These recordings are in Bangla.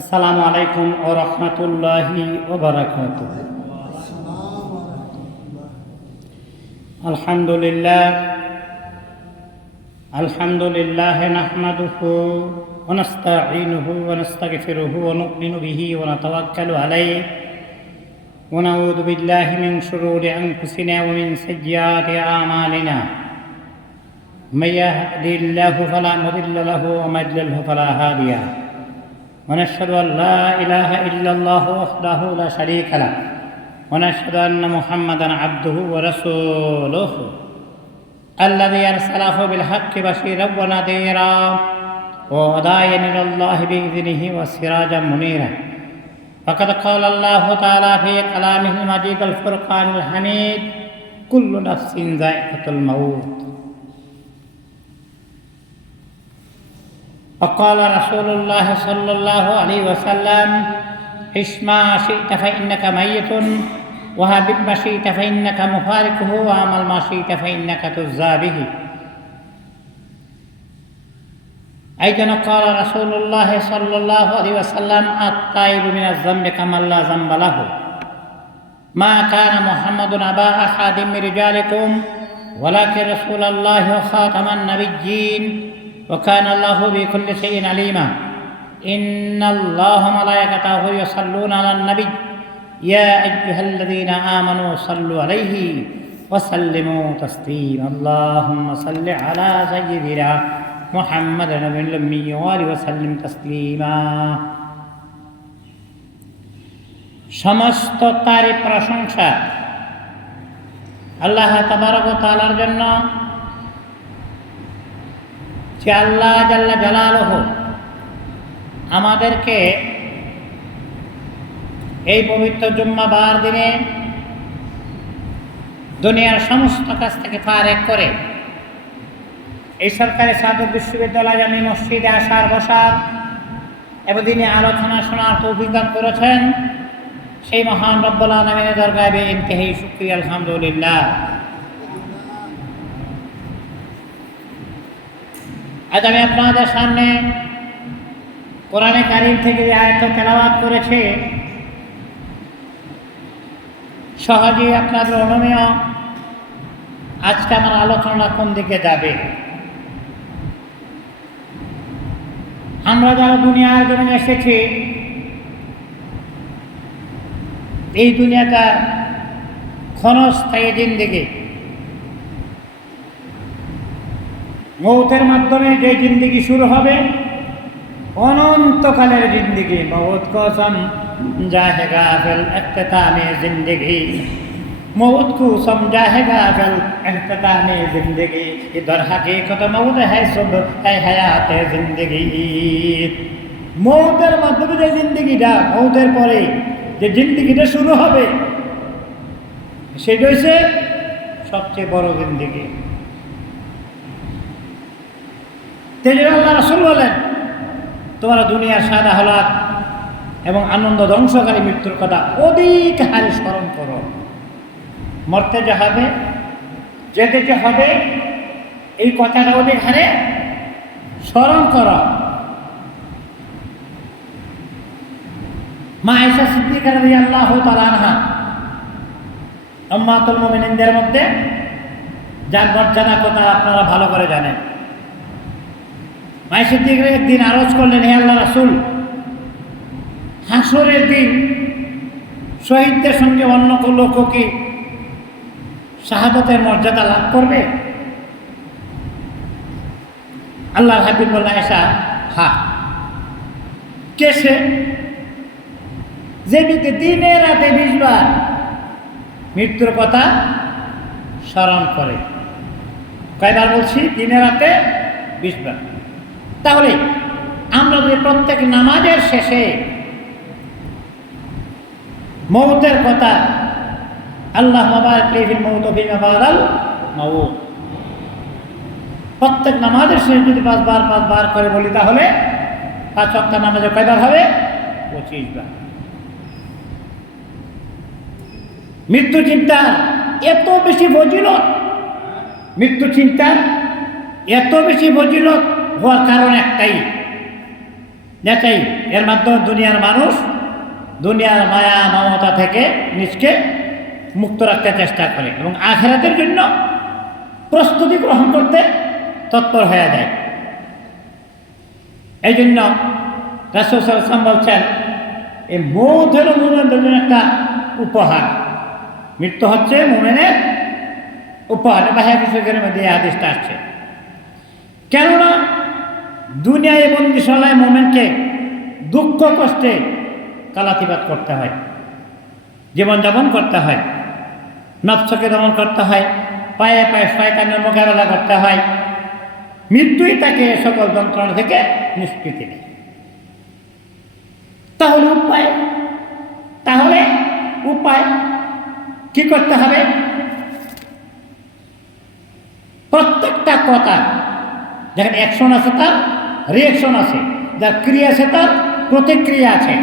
আসসালামু আলাইকুম ওয়া রাহমাতুল্লাহি ওয়া বারাকাতুহু। আলহামদুলিল্লাহ নাহমাদুহু ওয়া নাস্তাঈনুহু ওয়া নাস্তাগফিরুহু ওয়া নু'মিনু বিহি ওয়া নাতাওয়াক্কালু আলাইহি ওয়া নাউযু বিল্লাহি মিন শুরুরি আনফুসিনা ওয়া মিন সাইয়্যাতি আ'মালিনা। মান ইয়াহদিহিল্লাহু ফালা মুদিল্লা লাহু ওয়া মান ইউদ্লিলহু ফালা হাদিয়া লাহু। ونشهد أن لا إله إلا الله وحده لا شريك له ونشهد أن محمدا عبده ورسوله الذي أرسله بالحق بشيرا ونذيرا وداعيا إلى الله بإذنه وسراجا منيرا. فقد قال الله تعالى في كلامه المجيد الفرقان الحميد: كل نفس ذائقة الموت. وقال رسول الله صلى الله عليه وسلم: عش ما شئت فإنك ميت وهبط ما شئت فإنك مفارقه وعمل ما شئت فإنك تجزى به. أيضا قال رسول الله صلى الله عليه وسلم: التائب من الذنب كمن لا ذنب له. ما كان محمد أبا أحد من رجالكم ولكن رسول الله وخاتم النبيين وكان الله بكل شيء عليما. إن الله وملائكته يصلون على النبي يا أيها الذين آمنوا صلوا عليه وسلموا تسليما. اللهم صل على سيدنا محمد النبي الأمي وآله وسلم تسليما. সমস্ত তারিফ প্রশংসা আল্লাহ তাবারক ওয়া তাআলার জন্য, যে আল্লাহ জাল্লা জালালুহু আমাদেরকে এই পবিত্র জুম্মাবার দিনে দুনিয়ার সমস্ত কাজ থেকে ফারেক করে এই সরকারি সাদত বিশ্ববিদ্যালয় জামি মসজিদে আসার বসার এবং দিনে আলোচনা শোনার তৌফিক দান করেছেন, সেই মহান রব্বুল আলামিনের দরগাহে বেইনতেহাই শুকরিয়া আলহামদুলিল্লাহ। আজ আমি আপনাদের সামনে কোরআনে কারীম থেকে যে আয়াত তেলাওয়াত করেছি, সহজেই আপনাদের অনুমেয় আজকে আমার আলোচনা কোন দিকে যাবে। আমরা যারা দুনিয়ার জমিনে এসেছি, এই দুনিয়াটা ক্ষণস্থায়ী জিন্দেগি। মৌতের মাধ্যমে যে জিন্দেগি শুরু হবে অনন্তকালের জিন্দেগি। মৌত কো সমঝায়েগা ফিল ইখতিতামে জিন্দেগি, মৌত কো সমঝায়েগা ফিল ইখতিতামে জিন্দেগি। ইধর হকীকত মৌত হ্যায় সুব হ্যায় হায়াতে জিন্দেগি। মৌতের মাধ্যমে যে জিন্দেগিটা, মৌতের পরে যে জিন্দেগিটা শুরু হবে, সেটা হচ্ছে সবচেয়ে বড় জিন্দেগি। আল্লাহ রাসূল বলেন, তোমরা দুনিয়ার সাদা হালাত এবং আনন্দ ধ্বংসকারী মৃত্যুর কথা অধিক হারে স্মরণ করো। মরতে যে হবে, যেতে যে হবে, এই কথাটা অধিক হারে স্মরণ করো। মা আয়েশা সিদ্দিকা রাদিয়াল্লাহু তাআলা আনহা উম্মাতুল মুমিনিনদের মধ্যে যার মর্যাদা কথা আপনারা ভালো করে জানেন। মায়ের সিদ্দিকা একদিন আরজ করলেন, হে আল্লাহ রাসূল, হাসরের দিন শহীদদের সঙ্গে অন্য লোক কি শাহাদাতের মর্যাদা লাভ করবে? আল্লাহর হাবিব বললেন, আয়েশা, হ্যাঁ। কে সে? যে ব্যক্তি দিনে রাতে 20 বার মৃত্যুর কথা স্মরণ করে। কয়বার বলছি? দিনে রাতে 20 বার। তাহলে আমরা যে প্রত্যেক নামাজের শেষে মৌতের কথা, আল্লাহ বারিক লি ফিল মৌত ফিমা বাদাল মাউত, প্রত্যেক নামাজের শেষে যদি 5 বার করে বলি, তাহলে 5 ওয়াক্ত নামাজে কয়বার হবে? 25 বার। মৃত্যু চিন্তা এত বেশি ফজিলত, মৃত্যু চিন্তা এত বেশি ফজিলত হওয়ার কারণ একটাই, যাচাই, এর মাধ্যমে দুনিয়ার মানুষ দুনিয়ার মায়া মমতা থেকে নিজকে মুক্ত রাখতে চেষ্টা করে এবং আখিরাতের জন্য প্রস্তুতি গ্রহণ করতে তৎপর হয়ে যায়। এই জন্য রাসূল সাল্লাল্লাহু আলাইহি ওয়াসাল্লাম বলছেন, এই মৌত হলো মুমিনদের জন্য একটা উপহার। মৃত্যু হচ্ছে মুমিনের উপহার। বাহির বিষয়ের মধ্যে এই হাদিসটা আসছে। কেননা দুনিয়ায় বন্দিশালায় মুমিনকে দুঃখ কষ্টে কালাতিপাত করতে হয়, জীবনযাপন করতে হয়, নফসকে দমন করতে হয়, পায়ে পায়ে শয়তানের মোকাবেলা করতে হয়। মৃত্যুই তাকে সকল যন্ত্রণা থেকে নিষ্কৃতি দেয়। তাহলে উপায় কি করতে হবে? প্রত্যেকটা কথা যেখানে অ্যাকশন আছে তার রিঅ্যাকশন আছে, যার ক্রিয়া আছে তার প্রতিক্রিয়া আছে।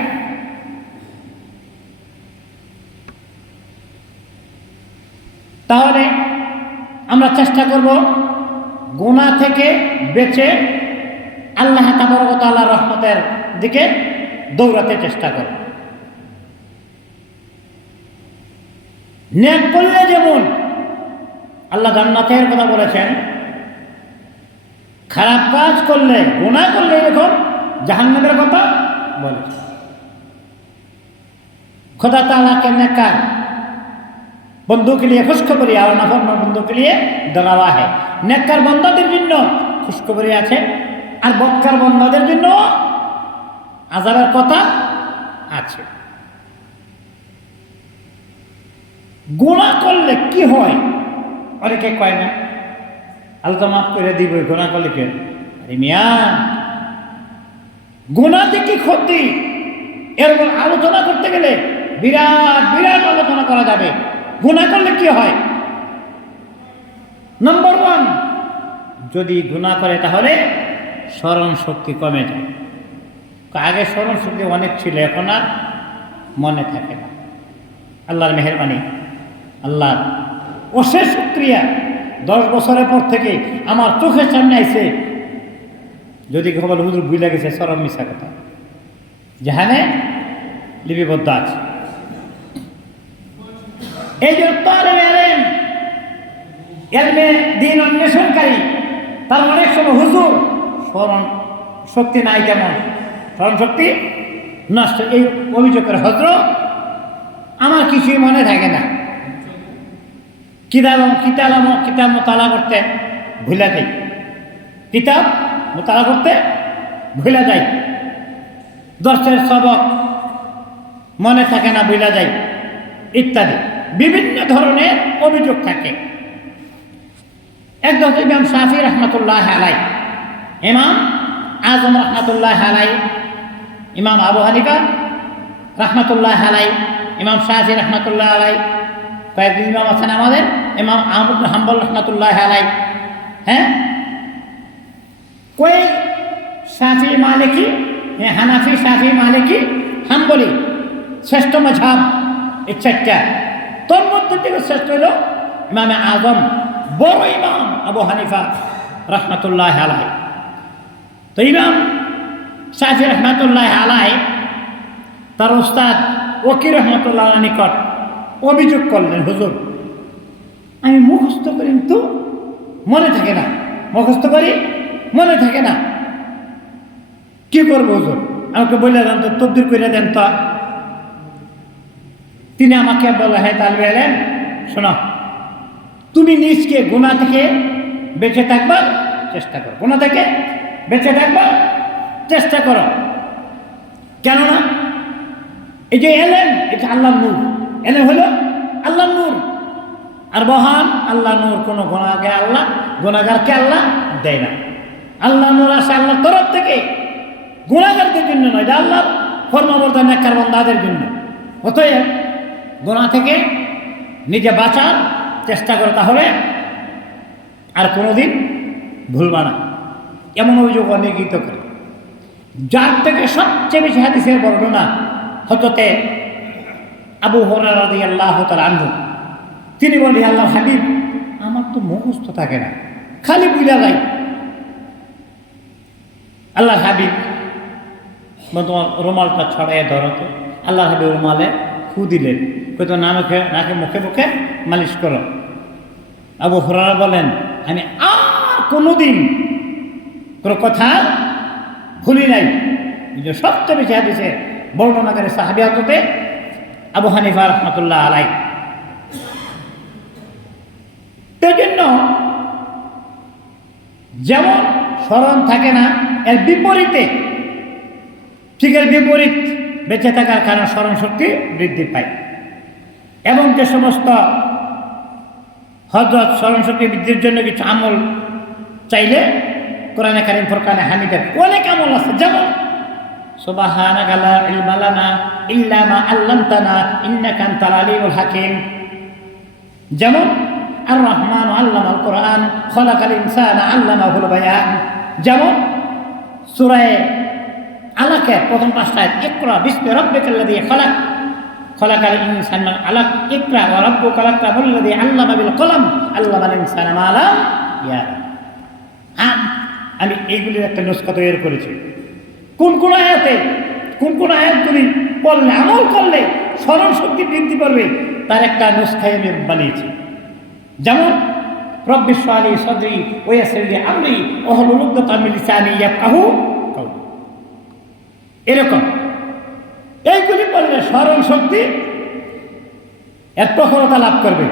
তাহলে আমরা চেষ্টা করব গুনাহ থেকে বেঁচে আল্লাহ তাবারক ওয়া তাআলার রহমতের দিকে দৌড়াতে চেষ্টা করব। নেক করলে যেমন আল্লাহ জান্নাতের কথা বলেছেন, খারাপ কাজ করলে গুনাহ করলে এরকম জাহান্নামের কথা বলেছেন। खुदा ताला के नेककार बंदों के लिए खुशखबरी और नाफरमान बंदों के लिए डरावा है। नेककार बंदाদের জন্য খুশখবরি আছে আর বদকার বন্দাদের জন্য আযাবের কথা আছে। গুনাহ করলে কি হয় অনেকে কয় না, আল্লাহ মাফ করে দিব, গুনাহ করলে কি? আরে মিয়া, গুনাহতে কি ক্ষতি এরকম আলোচনা করতে গেলে বিরাট বিরাট আলোচনা করা যাবে। গুনাহ করলে কি হয়? নম্বর 1, যদি গুনাহ করে তাহলে স্মরণ শক্তি কমে যায়। আগে স্মরণ শক্তি অনেক ছিল, এখন আর মনে থাকে না। আল্লাহর মেহেরবানি, আল্লাহর অশেষ শুকরিয়া, 10 বছরের পর থেকে আমার চোখের সামনে আইছে। যদি খবর হুজুর ভুলে গেছে, চরম মিশা কথা, যেখানে লিপিবদ্ধ আছে। এই যে এলমে দিন অন্বেষণকারী, তার অনেক সময় হুজুর স্মরণ শক্তি নাই, কেমন স্মরণ শক্তি নষ্ট, এই অভিযোগ করে, হযরত আমার কিছুই মনে থাকে না, কিতাব মোতালা করতে ভুলে যাই, কিতাব মোতালা করতে ভুলে যাই, দর্শের সবক মনে থাকে না, ভুলে যাই ইত্যাদি বিভিন্ন ধরনের অভিযোগ থাকে। একদম ইমাম শাফি রহমতুল্লাহ আলাই, ইমাম আজম রহমতুল্লাহ আলাই, ইমাম আবু হানিফা রহমতুল্লাহ আলাই, ইমাম শাফি রহমতুল্লাহ আলাই, কয়েকদিন ইমাম আছেন আমাদের, ইমাম আহমদ বিন হাম্বল রহমতুল্লাহ আলাই। হ্যাঁ, কই শাফি মালিকি, হানাফি, শাফি মালিকি, হাম্বলি শ্রেষ্ঠ মাযহাব, এই 4টা। তোর মধ্যে থেকে শ্রেষ্ঠ হল ইমামে আজম, বড় ইমাম আবু হানিফা রহমতুল্লাহ আলাই। তো ইমাম শাফি রহমতুল্লাহ আলাই তার উস্তাদ ওয়াকি রহমতুল্লাহ নিকট অভিযোগ করলেন, হুজুর আমি মুখস্থ করি তো মনে থাকে না, মুখস্থ করি মনে থাকে না, কি করবো হুজুর? আমাকে বলে দেন তো, তবদির করে দেন তো। তিনি আমাকে বলে, হ্যাঁ তালবে এলেন, শোনো, তুমি নিজকে গুনাহ থেকে বেঁচে থাকবার চেষ্টা করো, গুনাহ থেকে বেঁচে থাকবার চেষ্টা করো। কেননা এই যে এলেন, এটা আল্লাহর নূর, এলেন হলো আল্লাহর নূর, আর মহান আল্লাহ নূর কোনো গুনাহগারকে আল্লাহ দেয় না। আল্লাহ নূর আসে আল্লাহর তরফ থেকে, গুনাহগারদের জন্য নয়, এটা আল্লাহর ফরমাবর্তী নেককার বান্দাদের জন্য। অতএব গুনাহ থেকে নিজে বাঁচার চেষ্টা করো, তাহলে আর কোনোদিন ভুলবা না। এমন অভিযোগ অনেকিত করে, যার থেকে সবচেয়ে বেশি হাদিসের বর্ণনা হযরতে আবু হুরায়রা রাদিয়াল্লাহু তাআলা আনহু। তিনি বলেন, আল্লাহর হাবিব, আমার তো মুখস্থ থাকে না, খালি বুঝা যায়। আল্লাহর হাবিব বা তোমার রুমালটা ছড়াইয়ে ধরো তো। আল্লাহ হাবি রুমালে ফু দিলেন, হয়তো নাকে মুখে মুখে মালিশ করো। আবু হুরায়রা বলেন, আমি আর কোনোদিন কোনো কথা ভুলি নাই। যে সবচেয়ে বেশি হাদিসে বর্ণনাকারী সাহাবী হতে আবু হানিফা রাহমাতুল্লাহ আলাইহি। এই জন্য যেমন স্মরণ থাকে না, এর বিপরীতে, ঠিক এর বিপরীত, বেঁচে থাকার কারণে স্মরণ শক্তি বৃদ্ধি পায়। এবং যে সমস্ত হযরত স্মরণ শক্তি বৃদ্ধির জন্য কিছু আমল চাইলে কোরআনে কারীম ফুরকানে হামিদের অনেক আমল আছে। যেমন সুবহানাকা লা ইলমা লানা ইল্লা মা আল্লামতানা ইন্নাকা আনতাল আলিমুল হাকিম। যেমন আর রহমান আল্লামাল কোরআন খলাকাল ইনসানা আল্লামাহুল বায়ান। যেমন সূরা আলাকের প্রথম পাঁচটায় ইকরা বিসমি রাব্বিকাল্লাযী খলাক খলাকাল ইনসানা আলাক ইকরা ওয়া রাব্বুকাল আকরামুল্লাযী আল্লামা বিল কলম আল্লামাল ইনসানা মা লাম ইয়ালাম। আমি এইগুলির একটা নুসখা তৈরি করেছি। কোন কোন আয়াতে কোন কোন আয়াতগুলি পড়লে, আমল করলে স্মরণ শক্তি বৃদ্ধি পাবে, তার একটা নুসখাই আমি বানিয়েছি। যেমন রব্বি ইশরাহ লি সাদরি ওয়া ইয়াসসির লি আমরি ওয়াহলুল উকদাতাম মিন লিসানি ইয়াফকাহু কাওলি। এরকম এইগুলি পড়লে স্মরণ শক্তি এর প্রখরতা লাভ করবে।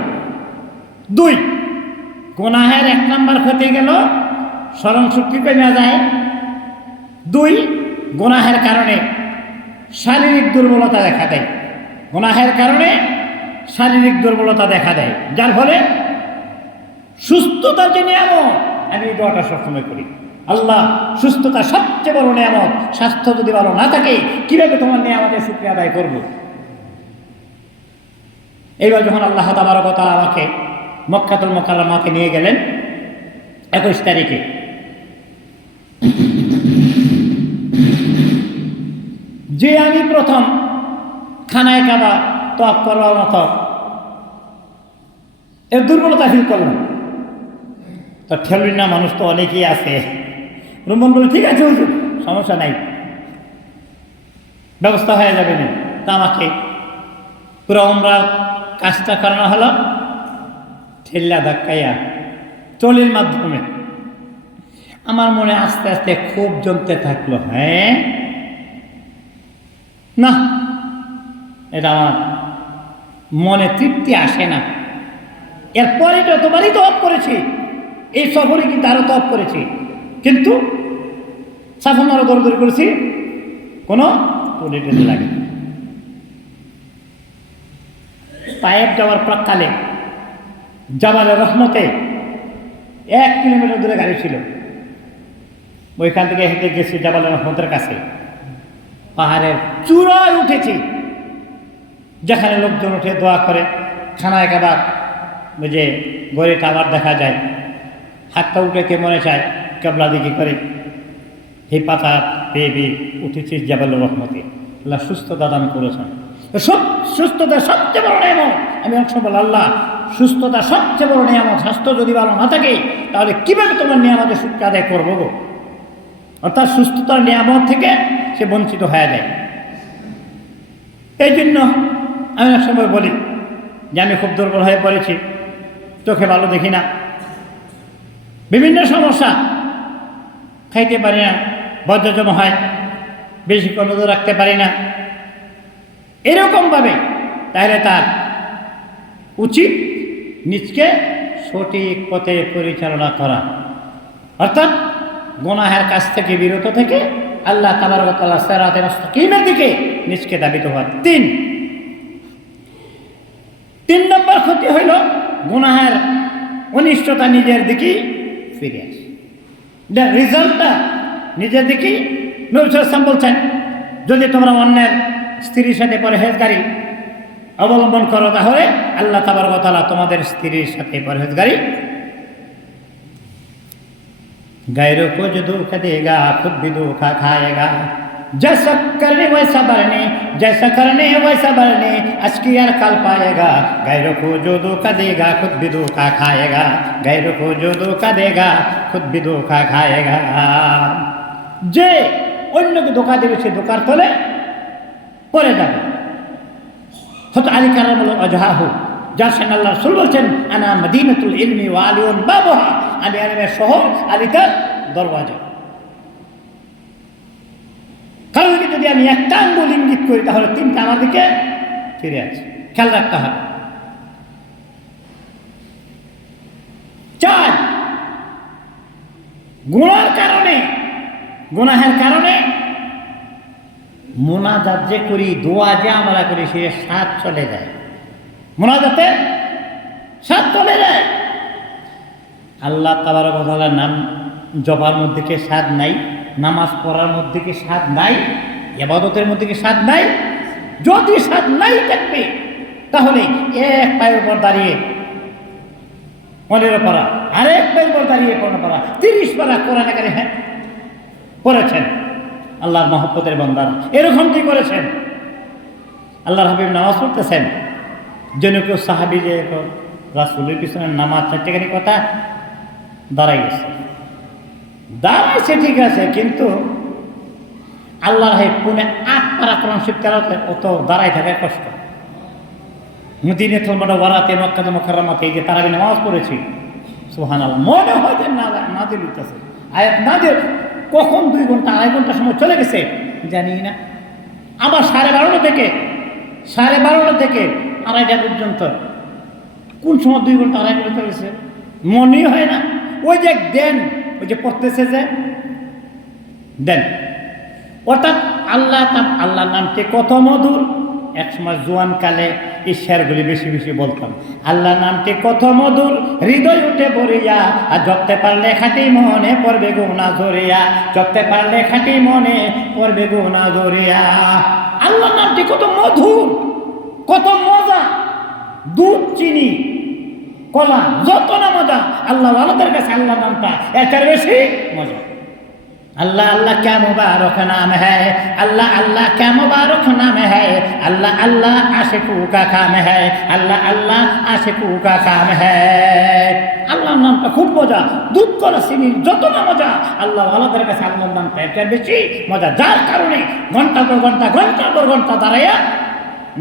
2, গুনাহের 1 নম্বর ক্ষতি গেল, স্মরণ শক্তি কমে যায়। 2, গুনাহের কারণে শারীরিক দুর্বলতা দেখা দেয়। গুনাহের কারণে শারীরিক দুর্বলতা দেখা দেয়, যার ফলে সুস্থতার যে নিয়ামত, আমি এই দোয়াটা সবসময় করি, আল্লাহ সুস্থতা সবচেয়ে বড় নিয়ামত। স্বাস্থ্য যদি ভালো না থাকে কিভাবে তোমার নিয়ামতের শুকরিয়া আদায় করব? এইবার যখন আল্লাহ তাবারক ওয়া তাআলা আমাকে মক্কাতুল মুকাররমাতে নিয়ে গেলেন 21 তারিখে, যে আমি প্রথম খানায় কাবা তওয়াফ করার মতো এর দুর্বলতা ফিল করলাম। তো ঠেলুই না, মানুষ তো অনেকেই আছে। রুমন বলে, ঠিক আছে হুজুর, সমস্যা নাই, ব্যবস্থা হয়ে যাবে না। তা আমাকে পুরো উমরা কাজটা করানো হলো ঠেল্লা ধাক্কাইয়া ট্রলির মাধ্যমে। আমার মনে আস্তে আস্তে খুব জমতে থাকলো, হ্যাঁ না, এটা আমার মনে তৃপ্তি আসে না। এরপরে যতবারই তওয়াফ করেছি, এই সফরে কিন্তু আরো তওয়াফ করেছি, কিন্তু সাফা মারো দৌড়দৌড়ি করেছি, কোনো টয়লেটে লাগে। তায়েফ যাওয়ার প্রাক্কালে জাবালে রহমতে 1 কিলোমিটার দূরে গাড়ি ছিল, ওইখান থেকে হেঁটে গেছি জাবালে রহমতের কাছে। পাহাড়ের চূড়ায় উঠেছি, যেখানে লোকজন উঠে দোয়া করে, খানায় কাবা যে গড়িটা আবার দেখা যায়। হাতটা উঠেতে মনে চায় কেবলা দিকে করে এই পাতা পেয়ে পেয়ে উঠেছি জাবালুর রহমতে। আল্লাহ সুস্থতা দান করেছেন। সব সুস্থতা সবচেয়ে বড় নিয়ামত। আমি অংশ বল, আল্লাহ সুস্থতা সবচেয়ে বড় নিয়ামত। স্বাস্থ্য যদি ভালো না থাকে তাহলে কীভাবে তোমার নিয়ামতের শুকরিয়া আদায় করবো গো? অর্থাৎ সুস্থতার নিয়ামত থেকে সে বঞ্চিত হয়ে যায়। এই জন্য আমি এক সময় বলি যে আমি খুব দুর্বল হয়ে পড়েছি, চোখে ভালো দেখি না, বিভিন্ন সমস্যা, খাইতে পারি না, বজ্রজম হয়, বেশিক্ষণ নজর রাখতে পারি না। এরকমভাবে তাহলে তার উচিত নিজকে সঠিক পথে পরিচালনা করা, অর্থাৎ গুনাহের কাছ থেকে বিরত থেকে আল্লাহ তাবারক ওয়া তাআলা সিরাতে মুস্তাকিমের দিকে নিজকে ধাবিত হওয়া। 3 নম্বর ক্ষতি হইল গুনাহের অনিষ্টতা নিজের দিকেই ফিরে আসে। রেজাল্টটা নিজের দিকেই। নবী সাল্লাল্লাহু আলাইহি ওয়াসাল্লাম বলছেন, যদি তোমরা অন্যের স্ত্রীর সাথে পরহেজগারি অবলম্বন করো তাহলে আল্লাহ তাবারক ওয়া তাআলা তোমাদের স্ত্রীর সাথে পরহেজগারি गैरों को जो धोखा देगा खुद भी धोखा खाएगा। जैसा करने वैसा भरने, जैसा करने वैसा भरने, आज की यार कल पाएगा। गैरों को जो धोखा देगा खुद भी धोखा खाएगा। गैरों को जो धोखा देगा खुद भी धोखा खाएगा। যে অন্যকে ধোঁকা দেবে, সে ধোঁকার তলে পড়ে যাবে। হয়তো আলী কারামুল্লাহ অজহাহু, যার সঙ্গে আল্লাহ রাসূল বলছেন আনা মদিনাতুল ইলমি ওয়া আলিউন বাবুহা, আমি ইলমের শহর, আলী তার দরওয়াজা। কারণ যদি আমি একটা আঙ্গুল ইঙ্গিত করি তাহলে তিনটা আমার দিকে ফিরে আছে, খেয়াল রাখতে হবে। 4, গুনাহের কারণে মুনাজাত যে করি, দোয়া যে আমরা করি, সে স্বাদ চলে যায়, মুনাজাতে স্বাদ চলে যায়। আল্লাহ তাবারক ওয়া তাআলার নাম জপার মধ্যে কি স্বাদ নাই? নামাজ পড়ার মধ্যে কি স্বাদ নাই? ইবাদতের মধ্যে কি স্বাদ নাই? যদি স্বাদ নাই থাকবে তাহলে এক পায়ের উপর দাঁড়িয়ে 15 পারা, আরেক পায়ের উপর দাঁড়িয়ে 15 পারা, 30 পারা কোরআনে কারিমে পড়েছেন আল্লাহর মহব্বতের বান্দারা। এরকম কি করেছেন? আল্লাহর হাবিব নামাজ পড়তেছেন, যেন কেউ সাহাবী যে রাসূলের পিছনে নামাজ চারটেখানি কথা দাঁড়াই গেছে, দাঁড়াইছে ঠিক আছে, কিন্তু আল্লাহর হাবিব পুনে 8 পারা কোরআন শরীফ তেলাওয়াত, অত দাঁড়াই থাকা কষ্ট। মদিনাতুল মুনাওয়ারাতে, মক্কাতুল মুকাররমাতে এই যে তারাবি নামাজ পড়েছি, সুবহানাল্লাহ, মনে হয় যে নাজিল হইতেছে, আয়াত নাজিল, কখন 2 ঘন্টা 2.5 ঘন্টা সময় চলে গেছে জানি না। আবার 12:30 থেকে 2:30 পর্যন্ত কোন সময় 2 ঘন্টা 2.5 ঘন্টা চলে গেছে মনেই হয় না। ওই যে দেন, ওই যে পড়তেছে যে দেন, অর্থাৎ আল্লাহর নামটি কত মধুর। এক সময় জোয়ান কালে এই শেরগুলি বেশি বেশি বলতাম, আল্লাহর নামটি কত মধুর, হৃদয় উঠে ভরিয়া, আর জপতে পারলে খাঁটি মনে পড়বে গুনাহ ঝরিয়া, জপতে পারলে খাঁটি মনে পড়বে গুনাহ ঝরিয়া। আল্লাহর নামটি কত মধুর, কত মজা, দুধ চিনি কলা যত না মজা, আল্লাহ ওয়ালাদের কাছে আল্লাহর নামটা এর বেশি মজা। अल्लाह अल्लाह क्या मुबारक नाम है, अल्लाह अल्लाह क्या मुबारक नाम है, अल्लाह अल्लाह आशिकों का काम है, अल्लाह अल्लाह आशिकों का काम है। আল্লাহর নামটা খুব মজা, দুধ কলা চিনি যত না মজা, আল্লাহ ওয়ালাদের কাছে আল্লাহর নামটা এর বেশি মজা, যার কারণে ঘন্টার পর ঘন্টা দাঁড়াইয়া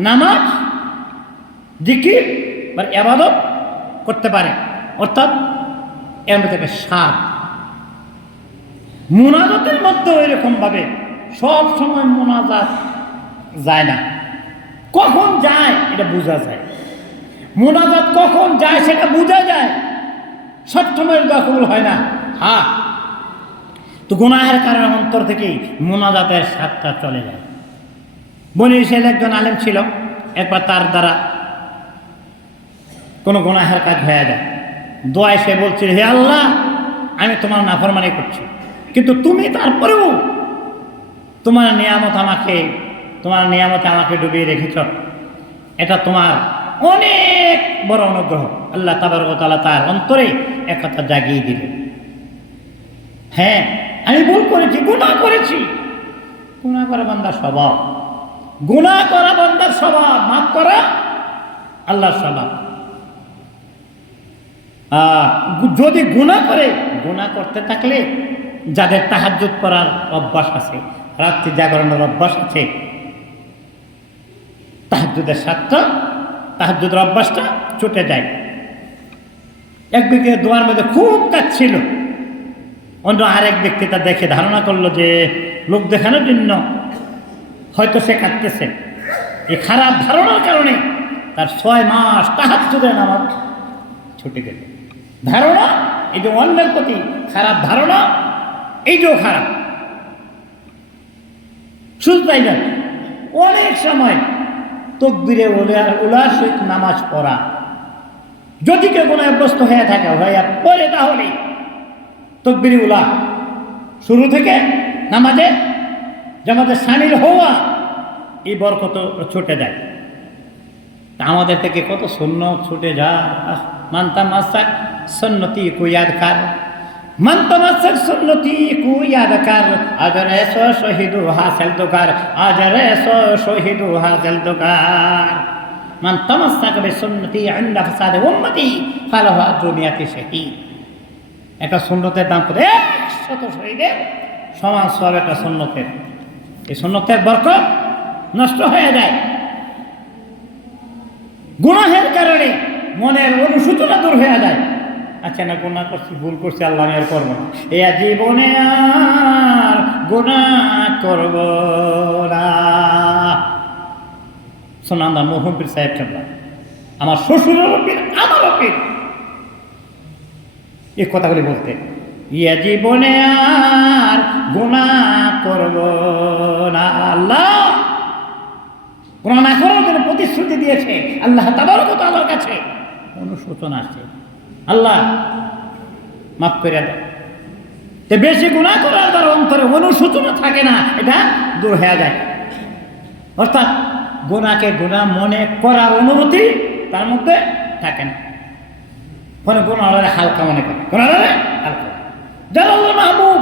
নামাজ, জিকির বা ইবাদত করতে পারে। অর্থাৎ এর মধ্যে একটা স্বাদ। মুনাজাতের মধ্যে এরকম ভাবে সব সময় মুনাজাত যায় না, কখন যায় এটা বোঝা যায়। মুনাজাত কখন যায় সেটা বোঝা যায়, সব সময় দোয়া কবুল হয় না। হ্যাঁ, তো গুনাহের কারণে অন্তর থেকেই মুনাজাতের স্বাদটা চলে যায়। বনি ইসরাইল একজন আলেম ছিল, একবার তার দ্বারা কোনো গুনাহের কাজ হয়ে যায়, দোয়ায় সে বলছিল, হে আল্লাহ, আমি তোমার নাফরমানি করছি, কিন্তু তুমি তারপরেও তোমার নিয়ামতে আমাকে ডুবিয়ে রেখেছ, এটা তোমার অনেক বড় অনুগ্রহ। আল্লাহ তাবারক ওয়া তাআলা তার অন্তরে একথা জাগিয়ে দিলেন, হ্যাঁ আমি ভুল করেছি, গুনাহ করেছি। গুনাহ করা বান্দার স্বভাব, মাফ করা আল্লাহর স্বভাব। যদি গুনাহ করতে থাকলে, যাদের তাহাজ্জুদ করার অভ্যাস আছে, রাত্রি জাগরণের অভ্যাস আছে, তাহাজ্জুদের অভ্যাসটা ছুটে যায়। এক ব্যক্তি দোয়ার মধ্যে খুব কাঁদছিল, অন্য আরেক ব্যক্তি তা দেখে ধারণা করলো যে লোক দেখানোর জন্য হয়তো সে কাঁদতেছে। এই খারাপ ধারণার কারণে তার 6 মাস তাহাজ্জুদের নামাজ ছুটে গেল। ধারণা, এই যে অন্যের প্রতি খারাপ ধারণা, এই যে খারাপ। শুধু তাই না, অনেক সময় তাকবীরে উলার সহিত নামাজ পড়া, যদি কেউ কোনো অভ্যস্ত হয়ে থাকে পড়ে, তাহলে তাকবীরে উলা শুরু থেকে জামাতে শামিল হওয়া, এই বরকত ছুটে যায়। তা আমাদের থেকে কত সুন্নত ছুটে যায়। মান তামাসসাক সুন্নতি কো ইয়াদ কর, মান তামাসসাক সুন্নতি কো ইয়াদ কর, আজর এসো শহীদু হাসিল তো কর, আজর এসো শহীদু হাসিল তো কর। মান তামাসসাক বিসুন্নতি ইনদা ফাসাদ উম্মতি ফালাহু আজরু মিয়াতি শাহীদ। একটা সুন্নতের দাম করে 100 শহীদের সমান সব একটা সুন্নতের, এই সুন্নতের বরকত নষ্ট হয়ে যায়। গুনাহের কারণে মনের অনুশোচনা দূর হয়ে যায়। আচ্ছা না, গুনাহ করছি, ভুল করছি, আল্লাহ আমি আর করবো না, এ জীবনে আর গুনাহ করব না। শোনা, আমার মোহনপীর সাহেব কেবলা, আমার শ্বশুরের পীর, আমারও পীর, এই কথাগুলি বলতে, ইয়া জীবনে আর গুনাহ করব না। আল্লাহ গুনাহ না করার জন্য প্রতিশ্রুতি দিয়েছে। আল্লাহ তাবারক ওয়া তাআলার কাছে অনুশোচনা আছে, আল্লাহ মাফ করে দাও। তো বেশি গুনাহ করার দ্বারা অন্তরে অনুশোচনা থাকে না, এটা দূর হয়ে যায়। অর্থাৎ গুনাহকে গুনাহ মনে করার অনুমতি তার মধ্যে থাকে না। ফলে গুনাহটারে হালকা মনে করে, গুনাহটারে হালকা। যারা আল্লাহ মাহবুব,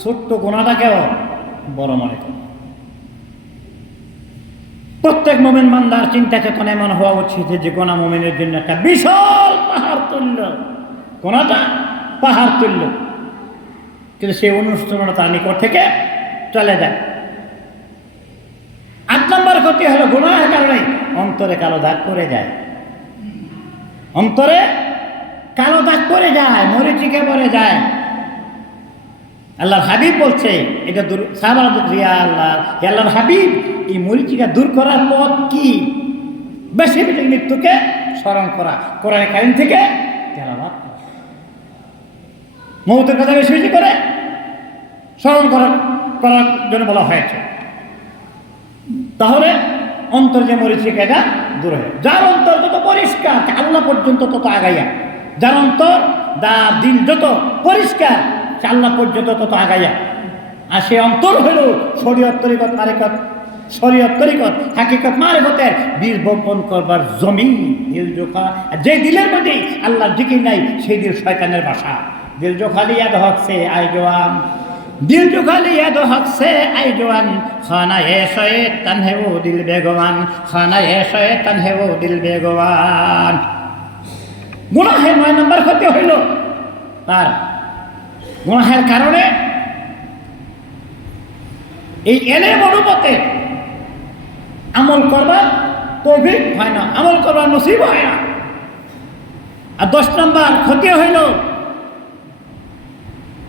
ছোট্ট গুনাহটাকেও বড় মনে করে। প্রত্যেক মুমিন বান্দার চিন্তা চেতনা এমন হওয়া উচিত যে গুনাহ মুমিনের জন্য একটা বিশাল পাহাড় তুল্য, গুনাহটা পাহাড় তুল্য, কিন্তু সেই অনুশোচনা তার নিকট থেকে চলে যায়। ৮ নম্বর ক্ষতি হলো গুনাহের কারণে অন্তরে কালো দাগ পড়ে যায়। অন্তরে কালো দাগ পড়ে যায়, মরিচিকা পড়ে যায়। আল্লাহর হাবিব বলছে, এটা দূর, সাহাবারা বলছে, আল্লাহর হাবিব, এই মরিচিকা দূর করার পথ কি? বেশি বেশি মৃত্যুকে স্মরণ করা, কোরআন কারীম থেকে তেলাওয়াত করা, মওতের কথা বেশি বেশি করে স্মরণ করার জন্য বলা হয়েছে। তাহলে অন্তর যে মরিচিকা, এটা দূর হয়। যার অন্তর যত পরিষ্কার, আল্লাহ পর্যন্ত তত আগাইয়া। যার অন্তর, যার দিল যত পরিষ্কার, আল্লাহ পর্যন্ত তত আগাইয়া। আর সে অন্তর হইল শরীয়ত তরিকত মারিকত, শরীয়ত তরিকত হাকিকত মারিফতের বীজ বপন করবার জমি। দিল জোখা, যে দিলের মধ্যে আল্লাহর জিকির নাই, সেই দিল শয়তানের বাসা। দিল জোখা লিয়া হক সে আই জওয়ান, দিল জোখা লিয়া হক সে আই জওয়ান, খানা এ শয়তান হে ও দিল বেগওয়ান, খানা এ শয়তান হে ও দিল বেগওয়ান। গুনাহের ৯ নম্বর ক্ষতি হইল তার গুনাহের কারণে এই এলেম অনুমতে আমল করবার তৌফিক হয় না, আমল করবার নসিব হয় না। আর ১০ নম্বর ক্ষতি হইল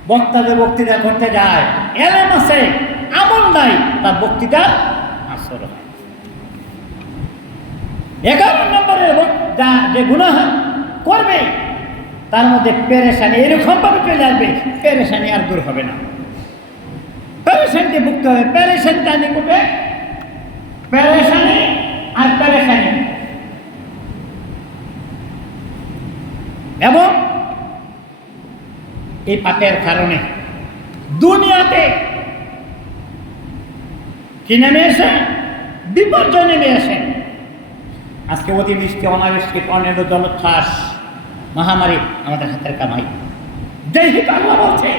বক্তা যে বক্তৃতা করতে যায়, এলেম আছে, আমল নাই, তার বক্তৃতা আসর হয়। ১১ নম্বরের যে গুনাহ করবে তার মধ্যে পেরেশানি এরকম ভাবে চলে আসবে, পেরেশানি আর দূর হবে না। পেরেশানিতে ভুগতে হবে, পেরেশানি তার নিকটে, পেরেশানি আর পেরেশানি। এবং এই পাপের কারণে দুনিয়াতে কি নেমে এসে? বিপর্যয় নেমে আসে। আজকে অতিবৃষ্টি, অনাবৃষ্টি, টর্নেডো, জলোচ্ছ্বাস, মহামারী আমাদের হাতের কামাই। যেই আল্লাহ বলছে,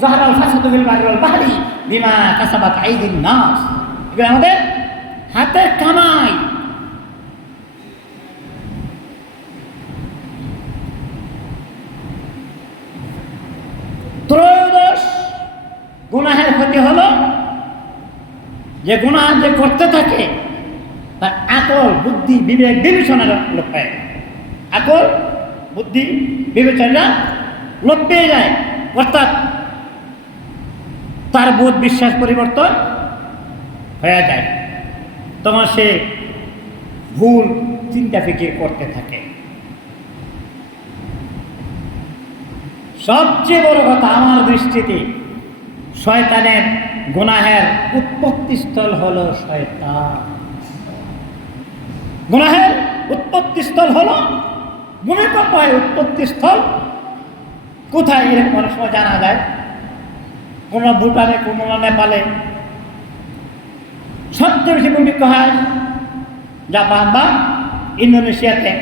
যাহরাল ফাসাদু ফিল বাররি ওয়াল বাহরি বিমা কাসাবাত আইদিন নাস, এগুলো আমাদের হাতের কামাই। ত্রয়োদশ গুনাহের ক্ষতি হলো যে গুনাহ যে করতে থাকে তার আকল, বুদ্ধি, বিবেক, বিবেচনা লোপ পায়। আকল, বুদ্ধি, বিবেচনা লোপ পেয়ে যায়। অর্থাৎ তার বোধ বিশ্বাস পরিবর্তন হয়ে যায়। তখন সে ভুল চিন্তা ফিকির করতে থাকে। সবচেয়ে বড় কথা আমার দৃষ্টিতে, শয়তানের গুনাহের উৎপত্তিস্থল হলো শয়তান। গুনাহের উৎপত্তিস্থল হলো ভূমিকম্প হয়। উৎপত্তিস্থল কোথায়? এরকম অনেক সময় জানা যায়, কোনো ভুটানে, কোনো নেপালে। সবচেয়ে বেশি ভূমিকম্প হয় জাপান বা ইন্দোনেশিয়াতে।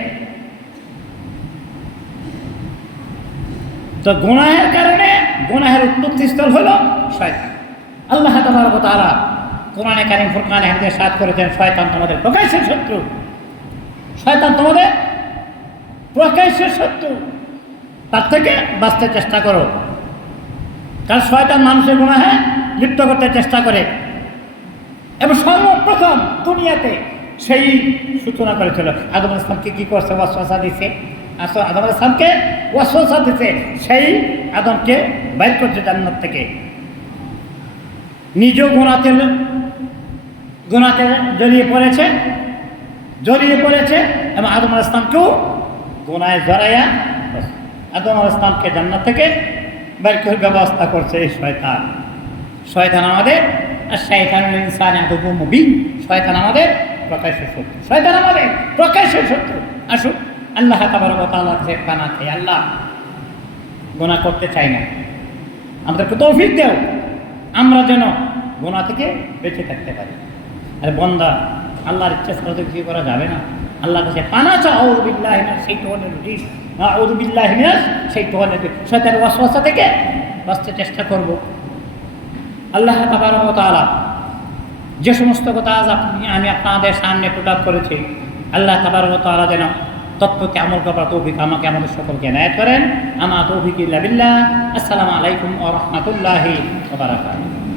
তো গুনাহের কারণে গুনাহের উৎপত্তিস্থল হলো শয়তান। আল্লাহ তাবারক ওয়া তাআলা কোরআনে কারীম ফুরকানে হামিদে সাত করেছেন, শয়তান তোমাদের প্রকাশ্যের শত্রু। শয়তান তোমাদের প্রকাশ্যের শত্রু, তার থেকে বাঁচতে চেষ্টা করো। কারণ শয়তান মানুষের গুনাহে লিপ্ত করতে চেষ্টা করে এবং সর্বপ্রথম দুনিয়াতে সেই সূচনা করেছিল। আদম আলাইহিস সালামকে কি করছে? ওয়াসওয়াসা দিছে। আদম আলাইহিস সালামকে ওয়াসওয়াসা দিছে, সেই আদমকে বাইর করছে জান্নাত থেকে। নিজেও গুনাতে জড়িয়ে পড়েছে এবং আদম আলাইহিস সালামকেও গুনায় জড়াইয়া আদম আলাইহিস সালামকে জান্নাত থেকে বের করে ব্যবস্থা করছে এই শয়তান আমাদের। আর শয়তানুল ইনসানি আদুউউম মুবিন, শয়তান আমাদের প্রকাশ্যের শত্রু। আসুন আল্লাহ তাবারক ওয়া তাআলার কাছে পানাহ চাই। আল্লাহ, গুনাহ করতে চাই না, আমাদেরকে তৌফিক দাও, আমরা যেন গুনাহ থেকে বেঁচে থাকতে পারি। আর বান্দা আল্লাহর ইচ্ছা ছাড়া তো কিছু করা যাবে না। আল্লাহর কাছে পানাহ চাও, আউযু বিল্লাহি মিনাশ শাইতানির রাজিম, আউযু বিল্লাহি মিনাশ শাইতানির রাজিম, শয়তানের ওয়াসওয়াসা থেকে বাঁচতে চেষ্টা করব। আল্লাহ তাবারক ওয়া তাআলা যে সমস্ত কথা আজ আমি আপনাদের সামনে প্রকাশ করেছি, আল্লাহ তাবারক ওয়া তাআলা যেন তৎপরতে আমল করার তৌফিক আমাকে আমাদের সকলকে এনায়েত করেন। আমা তৌফিক ইল্লা বিল্লাহ। আসসালামু আলাইকুম ওয়া রাহমাতুল্লাহি ওয়া বারাকাতুহু।